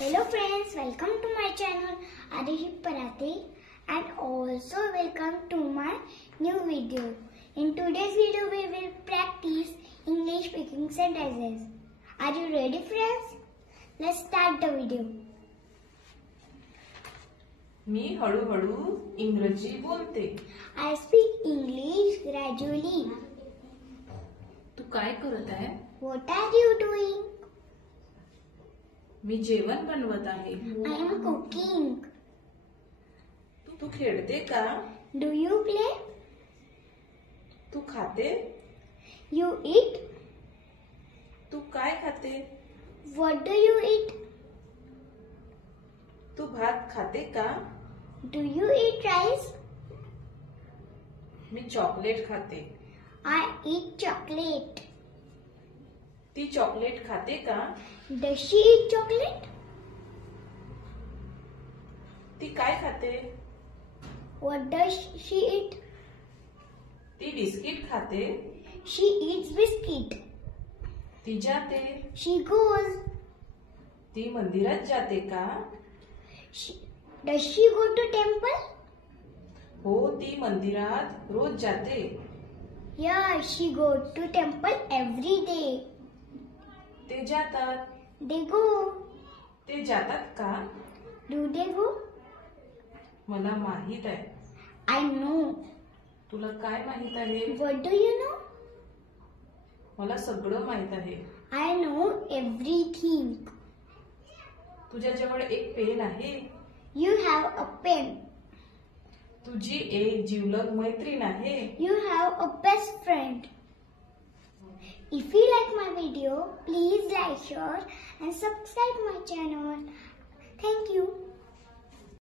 Hello friends, welcome to my channel Adhishik Parathe and also welcome to my new video. In today's video we will practice English speaking sentences. Are you ready friends? Let's start the video. मी हळूहळू इंग्रजी बोलते. I speak English gradually. तू काय करत आहे? What are you doing? मी जेवण बनवत आहे. I am cooking. तू खेळते का? Do you play? तू खाते? You eat? तू काय खाते? What do you eat? तू भात खाते का? Do you eat rice? Me chocolate खाते. I eat chocolate. ती चॉकलेट खाते का? Does she eat chocolate? ती काय खाते? What does she eat? ती बिस्किट खाते. She eats biscuit. ती जाते. She goes. ती मंदिरात जाते का? Does she go to temple? हो, ती मंदिरात रोज जाते. Yeah, she goes to temple every day. ते जातात. They go. ते जातात का? Do they go? मला माहित आहे. I know. तुला काय माहित आहे? What do you know? मला सगळं माहित आहे. I know everything. तुझ्याजवळ एक पेन आहे. You have a pen. तुझी एक जिवलग मैत्रीण आहे. You have a best friend. If you like my video, please like, share and subscribe my channel.